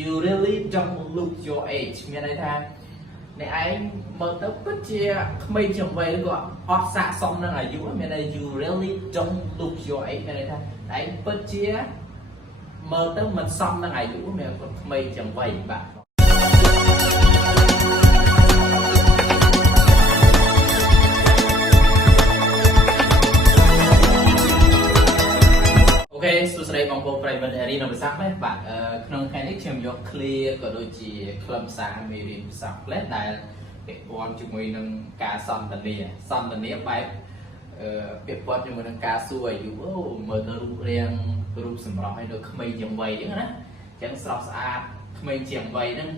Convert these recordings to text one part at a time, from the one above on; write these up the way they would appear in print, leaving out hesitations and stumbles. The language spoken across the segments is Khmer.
you really don't look your age មានន័យថាអ្នកឯងមើលទៅពិតជាក្មេងជាងវ័យក៏អត់ស័ក្តិសមនឹងអាយុមានន័យ you really don't look your age មានន័យថាឯងពិតជាមើលទៅមិនសមនឹងអាយុមានគាត់ក្មេងជាងវ័យបាទអូខេសួស្តីបងប្អូនប្រិយមិត្តរៀនភាសាផ្លេសបាទក្នុងថ្ងៃនេះខ្ញុំយក clear ក៏ដូចជាខ្លឹមសារមេរៀនភាសាផ្លេសដែលពាក់ព័ន្ធជាមួយនឹងការសន្ទនាបែបពាក់ព័ន្ធជាមួយនឹងការសួរអាយុមើលទៅរូបរាងរូបសម្រស់ឲ្យដូចក្មេងជាងវ័យអញ្ចឹងណាអញ្ចឹងស្រស់ស្អាតក្មេងជាងវ័យហ្នឹង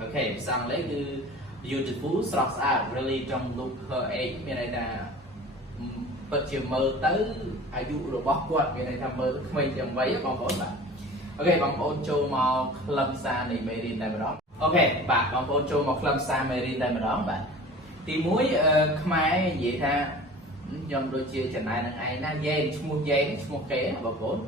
អូខេភាសាអង់គ្លេសគឺ beautiful ស្រស់ស្អាត really don't look her age មានន័យថាពិតជាមើលទៅអាយុរបស់គាត់មានន័យថាមើលក្មេងជាងវ័យបងប្អូនបាទអូខេបងប្អូនចូលមកខ្លឹមសារនៃមេរៀនតែម្ដងអូខេបាទបងប្អូនចូលមកខ្លឹមសារមេរៀនតែម្ដងបាទទី1ខ្មែរនិយាយថាខ្ញុំដូចជាចំណាយនឹងឯងណាយេឈ្មោះយេឈ្មោះគេបងប្អូន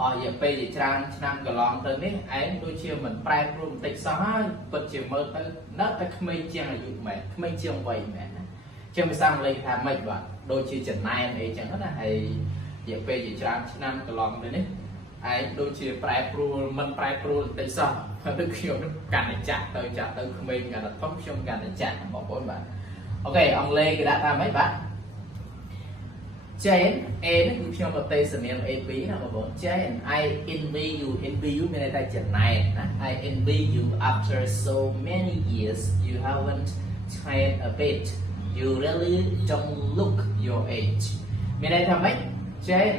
អស់រយៈពេលជាច្រើនឆ្នាំកន្លងទៅនេះឯងដូចជាមិនប្រែប្រួលបន្តិចសោះហើយពិតជាមើលទៅនៅតែក្មេងជាងអាយុមែនក្មេងជាងវ័យមែនណាជាភាសាអង់គ្លេសថាម៉េចបាទដូចជាចំណាយអីចឹងណាហើយរយៈពេលជាច្រើនឆ្នាំកន្លងទៅនេះឯងដូចជាប្រែប្រួលមិនប្រែប្រួលបន្តិចសោះហើយខ្ញុំកាន់តែចាក់ទៅក្មេងកាន់តែធំខ្ញុំកាន់តែចាក់បងប្អូនបាទអូខេអង់គ្លេសគេដាក់ថាម៉េចបាទ Jane A នេះគឺខ្ញុំប្រទេសនាម A2 ណាបងប្អូន Jane I envy you មានន័យថាចំណែនណា I envy you after so many years you haven't changed a bit you really don't look your age មានន័យថាម៉េច Jane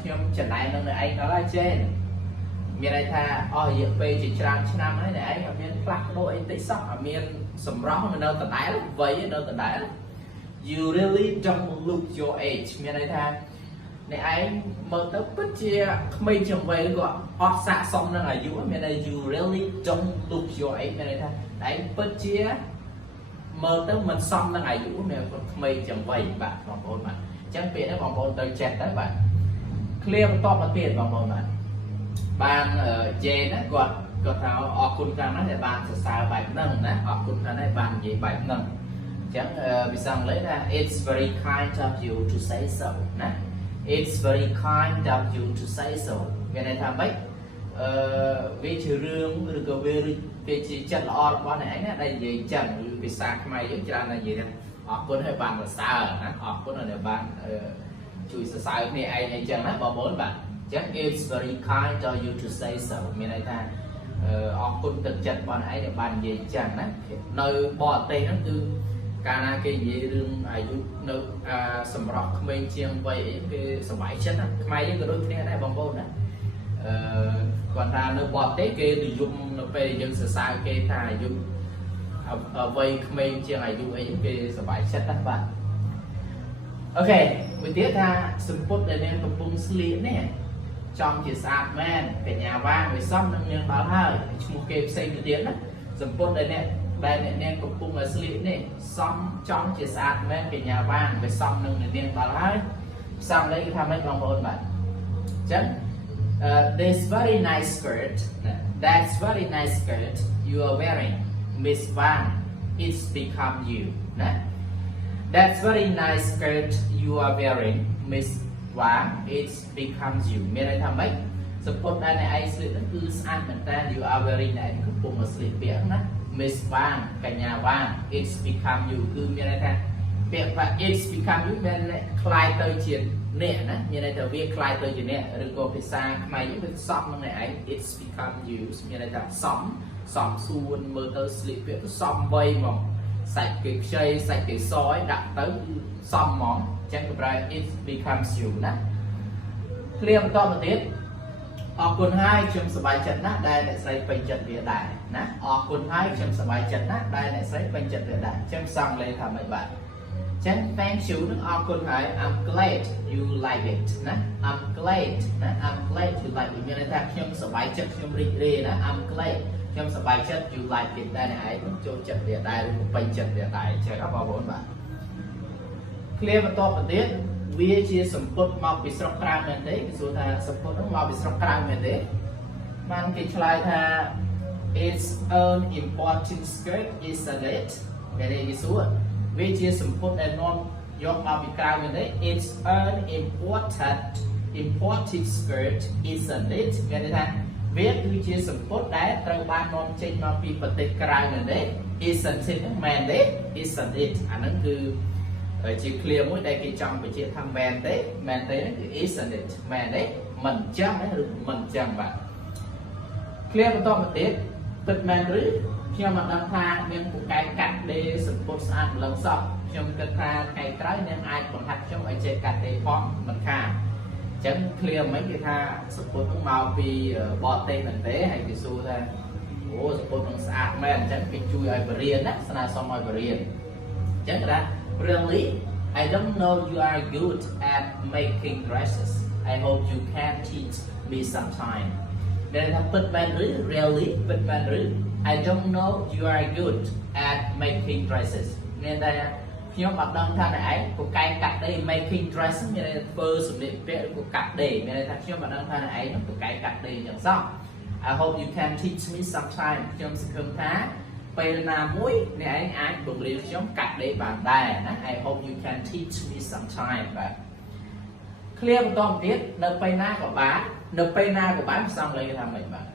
ខ្ញុំចំណែននឹងឯងដល់ហើយ Jane មានន័យថាអស់រយៈពេលជាច្រើនឆ្នាំហើយតែឯងអត់មានផ្លាស់ប្ដូរអីតិចសោះអត់មានសម្រស់នៅដដែលវ័យនៅដដែលYou really don't look your age មានន័យថាអ្នកឯងមើលទៅពិតជាក្មេងជាងវ័យក៏អត់ស័ក្តិសមនឹងអាយុមានន័យ You really don't look your age មានន័យថាឯងពិតជាមើលទៅមិនសមនឹងអាយុមានគាត់ក្មេងជាងវ័យបាទបងប្អូនបាទអញ្ចឹងពេលនេះបងប្អូនទៅចេះទៅបាទ clear បន្តមកទៀតបងប្អូនបាទបានជេណាគាត់ថាអរគុណខ្លាំងណាស់ដែលបានសរសើរបែបហ្នឹងណាអរគុណខ្លាំងណាស់បាននិយាយបែបហ្នឹងចឹងភាសាអង់គ្លេសថា It's very kind of you to say so ណា It's very kind of you to say so មានន័យថាម៉េចវាជារឿងឬក៏វាជាចិត្តល្អរបស់អ្នកឯងណាដែលនិយាយចឹងឬភាសាខ្មែរយើងច្រើនតែនិយាយថាអរគុណឲ្យបានសរសើរណាអរគុណឲ្យបានជួយសរសើរគ្នាឯងអីចឹងណាបងប្អូនបាទចឹង It's very kind of you to say so មានន័យថាអរគុណទឹកចិត្តរបស់អ្នកឯងដែលបាននិយាយចឹងណានៅបរទេសហ្នឹងគឺកាលណាគេនិយាយរឿងអាយុនៅសម្រាប់ក្មេងជាងវ័យអីគេសប្បាយចិត្តណាខ្មែរយើងក៏ដូចគ្នាដែរបងប្អូនណាគាត់ថានៅបរទេសគេនិយមនៅពេលយើងសរសើរគេថាអាយុវ័យក្មេងជាងអាយុអីគេសប្បាយចិត្តណាបាទអូខេមួយទៀតថាសម្ពុតដែលនាងកំពុងស្លៀកនេះចំជាស្អាតមែនកញ្ញាវាងវាសមនឹងនាងដល់ហើយឈ្មោះគេផ្សេងទៅទៀតណាសម្ពុតដែលអ្នកនាងកំពុងស្លៀកនេះសមចំជាស្អាតមែនកញ្ញាវាងវាសមនឹងនាងដល់ហើយផ្សំលេខថាម៉េចបងប្អូនបាទអញ្ចឹង this very nice skirt that's very nice skirt you are wearing Miss Wang it's become you ណា that's very nice skirt you are wearing Miss Wang it's becomes you មានន័យថាម៉េចសម្ពុតដែលអ្នកឯងស្លៀកហ្នឹងគឺស្អាតមែនតើ you are wearing អ្នកឯងកំពុងស្លៀកពាក់ណាMiss Wang កញ្ញាវាង it's become you គឺមានន័យថាពាក្យថា it's become you មានន័យคล้ายទៅជាអ្នកណាមានន័យថាវាคล้ายទៅជាអ្នកឬក៏ភាសាខ្មែរយើងវាសមនឹងអ្នកឯង it's become you មានន័យថាសមសួនមើលទៅស្លៀកពាក់ទៅសមវ័យហ្មងសាច់គេខ្ចីសាច់គេសឲ្យដាក់ទៅសមហ្មងអញ្ចឹងគេប្រើ it becomes you ណា clear បន្តមកទៀតអរគុណហើយខ្ញុំសប្បាយចិត្តណាស់ដែលអ្នកស្រីពេញចិត្តវាដែរណាអរគុណហើយខ្ញុំសប្បាយចិត្តណាស់ដែលអ្នកស្រីពេញចិត្តវាដែរអញ្ចឹងផ្សំលេខថាម៉េចបាទអញ្ចឹង thank you នឹងអរគុណហើយ I'm glad you like it ណា I'm glad ណា I'm glad you like it មានន័យថាខ្ញុំសប្បាយចិត្តខ្ញុំរីករាយណា I'm glad ខ្ញុំសប្បាយចិត្ត you like it ដែលអ្នកឯងចូលចិត្តវាដែរឬពេញចិត្តវាដែរអញ្ចឹងបងប្អូនបាទ clear បន្តមកទៀតវាជាសម្ពុតមកពីស្រុកក្រៅមែនទេគេសួរថាសម្ពុតនោះមកពីស្រុកក្រៅមែនទេបានគេឆ្លើយថា it's an important skirt isn't it មានន័យគេសួរវាជាសម្ពុតដែលនាំយកមកពីក្រៅមែនទេ it's an important skirt isn't it មានន័យថាវាគឺជាសម្ពុតដែលត្រូវបាននាំចេញមកពីប្រទេសក្រៅមែនទេ isn't it មែនទេ isn't it អាហ្នឹងគឺជា clear មួយដែលគេចង់បញ្ជាក់ថាមែនទេមែនទេគឺ isn't it មែនទេមិនចឹងឬមិនចឹងបាទ clear បន្តមកទៀតពិតមែនឬខ្ញុំមិនដឹងថានាងពូកែកាត់ដេរសម្ពុតស្អាតម្លឹងសោះខ្ញុំគិតថាថ្ងៃក្រោយនាងអាចបង្ហាត់ខ្ញុំឲ្យចេះកាត់ដេរផងមិនខានអញ្ចឹង clear មិនគេថាសម្ពុតហ្នឹងមកពីបរទេសមែនទេហើយគេសួរថាអូសម្ពុតហ្នឹងស្អាតមែនអញ្ចឹងគេជួយឲ្យបរៀនណាស្នើសុំឲ្យបរៀនអញ្ចឹងគេថា really I don't know you are good at making dresses I hope you can teach me sometime ដែលថាពិតមែនឬ really ពិតមែនឬ I don't know you are good at making dresses មានតែខ្ញុំអត់ដឹងថាអ្នកឯងពូកែកាត់ដេរ making dresses មានតែធ្វើសម្លៀកបំពាក់ឬក៏កាត់ដេរមានតែថាខ្ញុំអត់ដឹងថាអ្នកឯងពូកែកាត់ដេរអញ្ចឹងសោះ I hope you can teach me sometime ខ្ញុំសង្ឃឹមថាពេលណាមួយអ្នកឯងអាចបង្រៀនខ្ញុំកាត់ដេរបានដែរណា I hope you can teach me sometime បាទ clear បន្តទៀតនៅពេលណាក៏បាននៅពេលណាក៏បានផ្សំលេខថាម៉េចបាទ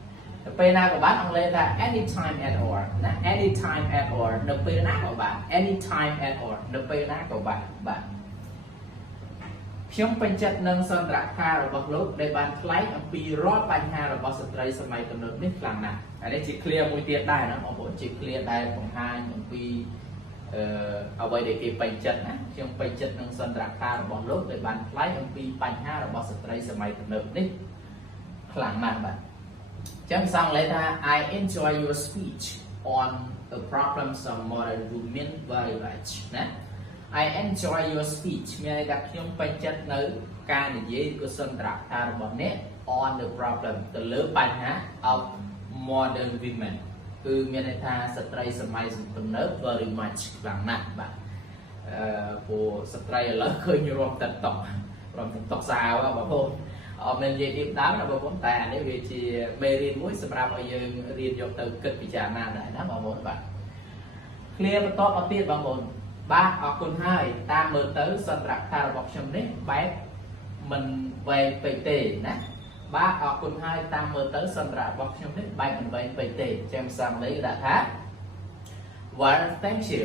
នៅពេលណាក៏បានអង់គ្លេសថា anytime at all ណា anytime at all នៅពេលណាក៏បាន anytime at all នៅពេលណាក៏បានបាទខ្ញុំពេញចិត្តនឹងសន្ទរកថារបស់លោកដែលបានថ្លែងអំពីរាល់បញ្ហារបស់ស្ត្រីសម័យទំនើបនេះខ្លាំងណាស់ហើយនេះជា clear មួយទៀតដែរណាបងប្អូនជា clear ដែលបង្ហាញអំពីអ្វីដែលគេពេញចិត្តណាខ្ញុំពេញចិត្តនឹងសន្ទរកថារបស់លោកដែលបានថ្លែងអំពីបញ្ហារបស់ស្ត្រីសម័យទំនើបនេះខ្លាំងណាស់បាទចឹងសង្កលេខថា I enjoy your speech on the problems of modern women very much ណា I enjoy your speech មានន័យថាខ្ញុំពេញចិត្តនៅការនិយាយឬក៏សន្ទរកថារបស់អ្នក on the problem ទៅលើបញ្ហា of modern women គឺមានន័យថាស្ត្រីសម័យទំនើប very much ខ្លាំងណាស់បាទព្រោះស្ត្រីឥឡូវឃើញរំ TikTok សាវបងប្អូនអត់មាននិយាយទៀតដើមណាបងប្អូនតែអានេះវាជាមេរៀនមួយសម្រាប់ឲ្យយើងរៀនយកទៅគិតពិចារណាដែរណាបងប្អូនបាទ clear បន្តមកទៀតបងប្អូនបាទអរគុណហើយតាមមើលទៅសន្ទរកថារបស់ខ្ញុំនេះបែបមិនវែងពេកទេណាបាទអរគុណហើយតាមមើលទៅសន្ទរករបស់ខ្ញុំនេះបែបមិនវែងពេកទេចាំផ្សំលេខដាក់ថា well thank you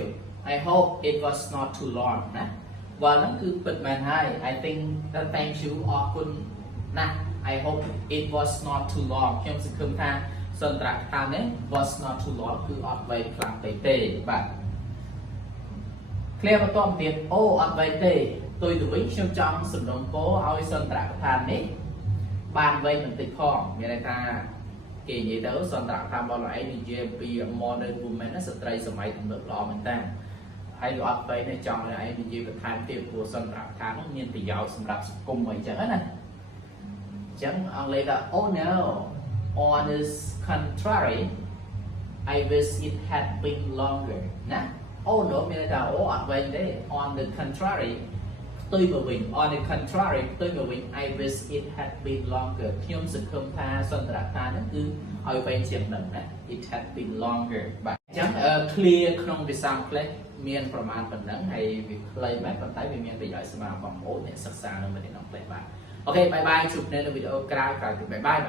I hope it was not too long ណា well ហ្នឹងគឺពិតមែនហើយ I think that thank you អរគុណណា I hope it was not too long ខ្ញុំសង្ឃឹមថាសន្ទរកថានេះ was not too long គឺអត់វែងខ្លាំងពេកទេបាទ clear បន្តទៀតអូអត់វែងទេផ្ទុយទៅវិញខ្ញុំចង់សំណូមពរឲ្យសន្ទរកថានេះបានវែងបន្តិចផងមានន័យថាគេនិយាយទៅសន្ទរកថារបស់លោកឯងនិយាយពី modern women ស្ត្រីសម័យទំនើបល្អមែនតើហើយអត់វែងទេចង់ឲ្យឯងនិយាយបន្ថែមទៀតព្រោះសន្ទរកថានោះមានប្រយោជន៍សម្រាប់សង្គមអីចឹងណាអញ្ចឹងអង់គ្លេសថា oh no on this contrary I wish it had been longer ណា oh no មានន័យថាអូអត់វែងទេ on the contrary ផ្ទុយមកវិញ on the contrary ផ្ទុយមកវិញ I wish it had been longer ខ្ញុំសង្ឃឹមថាសន្ទរកថាហ្នឹងគឺឲ្យវែងជាងហ្នឹងណា it had been longer បាទអញ្ចឹង clear ក្នុងភាសាអង់គ្លេសមានប្រមាណប៉ុណ្ណឹងហើយវាខ្លីមែនប៉ុន្តែវាមានប្រយោជន៍សម្រាប់បងប្អូនអ្នកសិក្សានៅមេរៀនអង់គ្លេសបាទអូខេបាយបាយជួបគ្នានៅវីដេអូក្រោយៗបាយបាយ